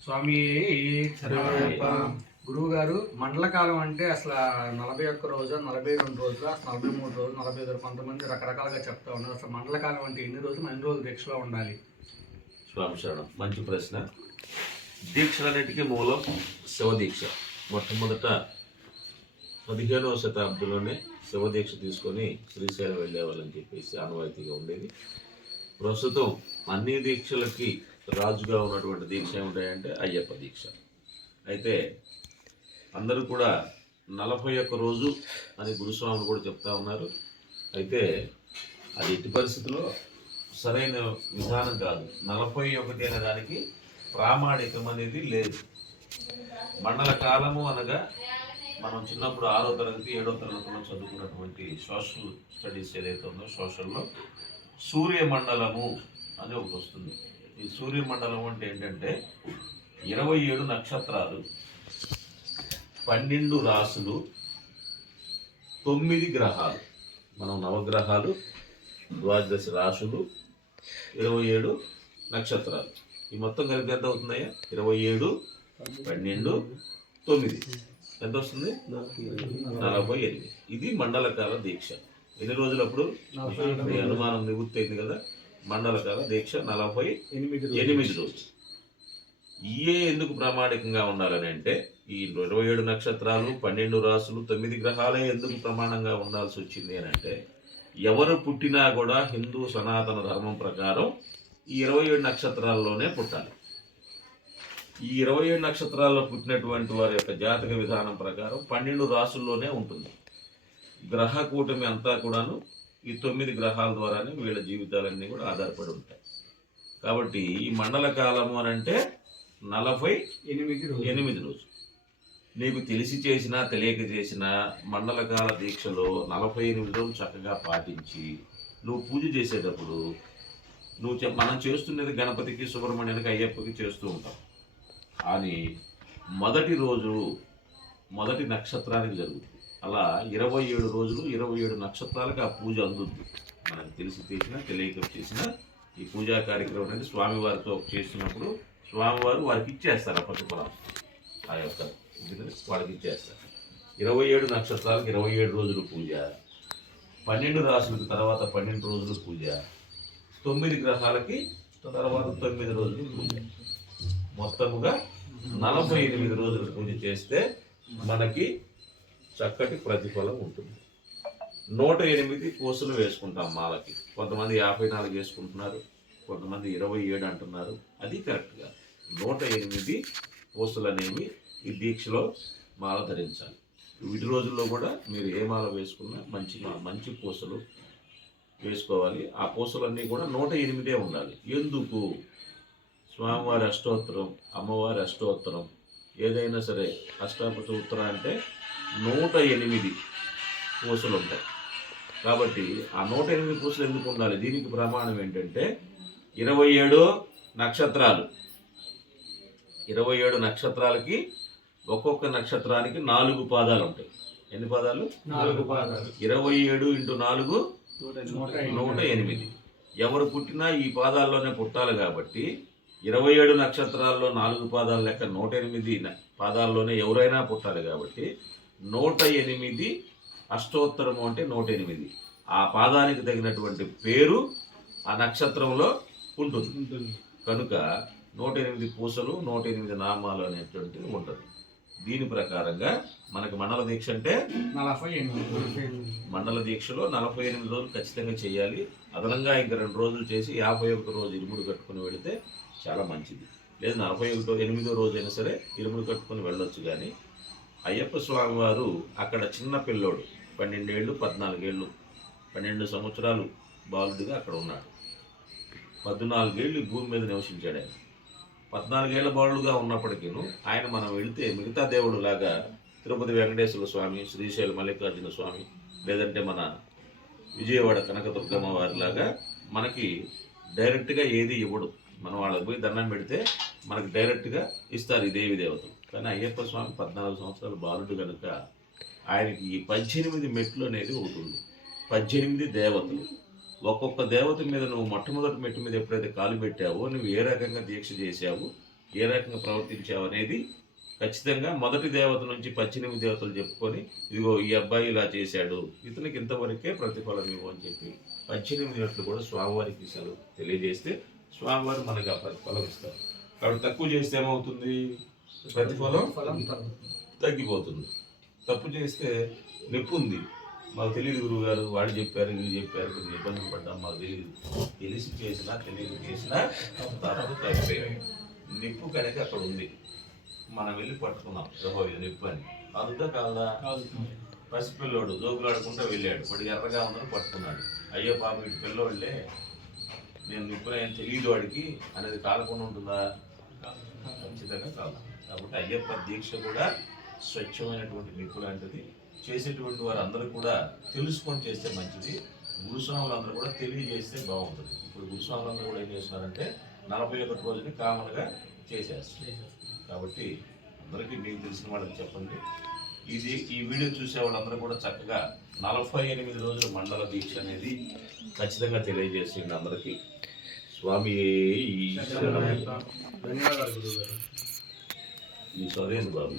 స్వామి గురువు గారు మండల కాలం అంటే అసలు నలభై ఒక్క రోజు నలభై రెండు రోజులు అసలు నలభై మూడు రోజులు నలభై ఐదు కొంతమంది రకరకాలుగా చెప్తా ఉన్నారు. అసలు మండల కాలం అంటే ఎన్ని రోజులు ఎన్ని రోజులు దీక్షలో ఉండాలి? స్వామి శరణం. మంచి ప్రశ్న. దీక్షలన్నిటికీ మూలం శివదీక్ష. మొట్టమొదట పదిహేనవ శతాబ్దంలోనే శివదీక్ష తీసుకొని శ్రీశైలం వెళ్ళేవాళ్ళని చెప్పేసి ఆనవాయితీగా ఉండేది. ప్రస్తుతం అన్ని దీక్షలకి రాజుగా ఉన్నటువంటి దీక్ష ఏమిటాయంటే అయ్యప్ప దీక్ష. అయితే అందరూ కూడా నలభై ఒక్క రోజు అని గురుస్వాములు కూడా చెప్తా ఉన్నారు. అయితే అది ఎట్టి పరిస్థితుల్లో సరైన విధానం కాదు. నలభై ఒకటి అనే దానికి ప్రామాణికం అనేది లేదు. మండల కాలము అనగా మనం చిన్నప్పుడు ఆరో తరగతి ఏడో తరగతిలో చదువుకున్నటువంటి సోషల్ స్టడీస్ ఏదైతే ఉందో సోషల్లో సూర్యమండలము అని ఒకటి వస్తుంది. ఈ సూర్యమండలం అంటే ఏంటంటే ఇరవై ఏడు నక్షత్రాలు పన్నెండు రాసులు తొమ్మిది గ్రహాలు. మనం నవగ్రహాలు ద్వాదశ రాశులు ఇరవై ఏడు నక్షత్రాలు. ఈ మొత్తం కలిపి ఎంత అవుతున్నాయా ఇరవై ఏడు పన్నెండు తొమ్మిది. ఎంత వస్తుంది? నలభై ఎనిమిది. ఇది మండలకాల దీక్ష. ఎన్ని రోజులు అప్పుడు మీ అనుమానం నివృత్తి అయింది కదా. మండలకాల దీక్ష నలభై ఎనిమిది ఎనిమిది రోజులు. ఇయే ఎందుకు ప్రామాణికంగా ఉండాలని అంటే ఈ ఇరవై ఏడు నక్షత్రాలు పన్నెండు రాసులు తొమ్మిది గ్రహాలే ఎందుకు ప్రమాణంగా ఉండాల్సి వచ్చింది అని అంటే ఎవరు పుట్టినా కూడా హిందూ సనాతన ధర్మం ప్రకారం ఈ ఇరవై ఏడు నక్షత్రాల్లోనే పుట్టాలి. ఈ ఇరవై ఏడు నక్షత్రాల్లో పుట్టినటువంటి వారి యొక్క జాతక విధానం ప్రకారం పన్నెండు రాసుల్లోనే ఉంటుంది. గ్రహ కూటమి అంతా కూడాను ఈ తొమ్మిది గ్రహాల ద్వారానే వీళ్ళ జీవితాలన్నీ కూడా ఆధారపడి ఉంటాయి. కాబట్టి ఈ మండల కాలము అని అంటే నలభై ఎనిమిది ఎనిమిది రోజులు. నీకు తెలిసి చేసినా తెలియక చేసిన మండలకాల దీక్షలో నలభై ఎనిమిది రోజులు చక్కగా పాటించి నువ్వు పూజ చేసేటప్పుడు నువ్వు మనం చేస్తున్నది గణపతికి సుబ్రహ్మణ్యానికి అయ్యప్పకి చేస్తూ ఉంటాం. కానీ మొదటి రోజు మొదటి నక్షత్రానికి జరుగుతుంది. అలా ఇరవై ఏడు రోజులు ఇరవై ఏడు నక్షత్రాలకు ఆ పూజ అందుద్ది. మనకు తెలిసి చేసినా తెలియక చేసిన ఈ పూజా కార్యక్రమం అనేది స్వామివారితో చేస్తున్నప్పుడు స్వామివారు వారికి ఇచ్చేస్తారు ఆ ప్రతిఫలం ఆ యొక్క ఇది వాళ్ళకి ఇచ్చేస్తారు. ఇరవై ఏడు నక్షత్రాలకు ఇరవై ఏడు రోజులు పూజ. పన్నెండు రాసులకు తర్వాత పన్నెండు రోజులు పూజ. తొమ్మిది గ్రహాలకి తర్వాత తొమ్మిది రోజులు పూజ. మొత్తముగా నలభై ఎనిమిది రోజులు పూజ చేస్తే మనకి చక్కటి ప్రతిఫలం ఉంటుంది. నూట ఎనిమిది పూసలు వేసుకుంటాం మాలకి. కొంతమంది యాభై నాలుగు వేసుకుంటున్నారు కొంతమంది ఇరవై ఏడు అంటున్నారు. అది కరెక్ట్గా నూట ఎనిమిది పూసలు అనేవి ఈ దీక్షలో మాల ధరించాలి. వీటి రోజుల్లో కూడా మీరు ఏ మాల వేసుకున్నా మంచి మా మంచి పూసలు వేసుకోవాలి. ఆ పూసలన్నీ కూడా నూట ఎనిమిదే ఉండాలి. ఎందుకు? స్వామివారి అష్టోత్తరం అమ్మవారి అష్టోత్తరం ఏదైనా సరే అష్టాపచ ఉత్తర అంటే నూట ఎనిమిది పూసలు ఉంటాయి కాబట్టి ఆ నూట ఎనిమిది పూసలు ఎందుకు ఉండాలి? దీనికి ప్రమాణం ఏంటంటే ఇరవై ఏడు నక్షత్రాలు. ఇరవై ఏడు నక్షత్రాలకి ఒక్కొక్క నక్షత్రానికి నాలుగు పాదాలు ఉంటాయి ఎన్ని పాదాలు? నాలుగు పాదాలు. ఇరవై ఏడు ఇంటూ నాలుగు నూట ఎనిమిది. ఎవరు పుట్టినా ఈ పాదాల్లోనే పుట్టాలి కాబట్టి ఇరవై ఏడు నక్షత్రాల్లో నాలుగు పాదాల లెక్క నూట ఎనిమిది పాదాల్లోనే ఎవరైనా పుట్టాలి కాబట్టి నూట ఎనిమిది అష్టోత్తరము అంటే నూట ఎనిమిది. ఆ పాదానికి తగినటువంటి పేరు ఆ నక్షత్రంలో ఉంటుంది. ఉంటుంది. కనుక నూట ఎనిమిది పూసలు నూట ఎనిమిది నామాలు అనేటువంటిది ఉంటుంది దీని ప్రకారంగా మనకి మండల దీక్ష అంటే నలభై ఎనిమిది మండల దీక్షలో నలభై ఎనిమిది రోజులు ఖచ్చితంగా చేయాలి. అదనంగా ఇంకా రెండు రోజులు చేసి యాభై ఒకటి రోజు ఇరుముడు కట్టుకుని వెళితే చాలా మంచిది. లేదు నలభై ఒకటో ఎనిమిదో రోజు అయినా సరే ఇరుముడు కట్టుకుని వెళ్ళొచ్చు కానీ అయ్యప్ప స్వామి వారు అక్కడ చిన్న పిల్లోడు పన్నెండేళ్ళు పద్నాలుగేళ్ళు పన్నెండు సంవత్సరాలు బాలుడిగా అక్కడ ఉన్నాడు. పద్నాలుగేళ్ళు ఈ భూమి మీద నివసించాడు ఆయన. పద్నాలుగేళ్ళ బాలుడుగా ఉన్నప్పటికీను ఆయన మనం వెళితే మిగతా దేవుడు లాగా తిరుపతి వెంకటేశ్వర స్వామి శ్రీశైల మల్లికార్జున స్వామి లేదంటే మన విజయవాడ కనకదుర్గమ్మ వారిలాగా మనకి డైరెక్ట్గా ఏది ఇవ్వడు. మనం వాళ్ళకి పోయి దండం పెడితే మనకు డైరెక్ట్గా ఇస్తారు ఈ దేవి దేవతలు. కానీ అయ్యప్ప స్వామి పద్నాలుగు సంవత్సరాలు బాలుడు కనుక ఆయనకి ఈ పద్దెనిమిది మెట్లు అనేది ఒకటి ఉంది. పద్దెనిమిది దేవతలు. ఒక్కొక్క దేవత మీద నువ్వు మొట్టమొదటి మెట్టు మీద ఎప్పుడైతే కాలు పెట్టావో నువ్వు ఏ రకంగా దీక్ష చేశావు ఏ రకంగా ప్రవర్తించావు అనేది ఖచ్చితంగా మొదటి దేవత నుంచి పద్దెనిమిది దేవతలు చెప్పుకొని ఇదిగో ఈ అబ్బాయి ఇలా చేశాడు ఇతనికి ఇంతవరకే ప్రతిఫలం ఇవ్వు అని చెప్పి పద్దెనిమిది రెట్లు కూడా స్వామివారికి సెలవు తెలియజేస్తే స్వామివారు మనకి ఆ ప్రతిఫలం ఇస్తారు. కాబట్టి తక్కువ చేస్తే ఏమవుతుంది? ప్రతిఫలం ఫలం. తగ్గిపోతుంది. తప్పు చేస్తే నొప్పి ఉంది. మాకు తెలియదు గురువు గారు వాడు చెప్పారు వీళ్ళు చెప్పారు కొంచెం ఇబ్బందులు పడ్డాం మాకు తెలియదు తెలిసి చేసినా తెలియదు చేసినా తప్పు తప్పే నిప్పు కనుక అక్కడ ఉంది. మనం వెళ్ళి పట్టుకున్నాం. ఇది నిప్పు అని. అందుతో కాదా పసిపిల్లోడు జోకులాడుకుంటూ వెళ్ళాడు. వాడికి ఎర్రగా ఉందని పట్టుకున్నాడు. అయ్యో పాప వీడి పిల్లోళ్ళే. నేను నిప్పులు ఏం తెలియదు వాడికి. అనేది కాలకుండా ఉంటుందా? ఖచ్చితంగా కాదు. కాబట్టి అయ్యప్ప దీక్ష కూడా స్వచ్ఛమైనటువంటి నిప్పు లాంటిది. చేసేటువంటి వారందరూ కూడా తెలుసుకొని చేస్తే మంచిది. గురుస్వాములందరూ కూడా తెలియజేస్తే బాగుంటుంది. ఇప్పుడు గురుస్వాములందరూ కూడా ఏం చేస్తున్నారంటే నలభై ఒకటి రోజుని కామన్గా చేసేస్తారు కాబట్టి అందరికీ మీకు తెలిసిన వాళ్ళకి చెప్పండి. ఇది ఈ వీడియో చూసే వాళ్ళందరూ కూడా చక్కగా నలభై ఎనిమిది రోజుల మండల దీక్ష అనేది ఖచ్చితంగా తెలియజేస్తుంది అందరికీ. స్వామి ఈ చదివేది బాబు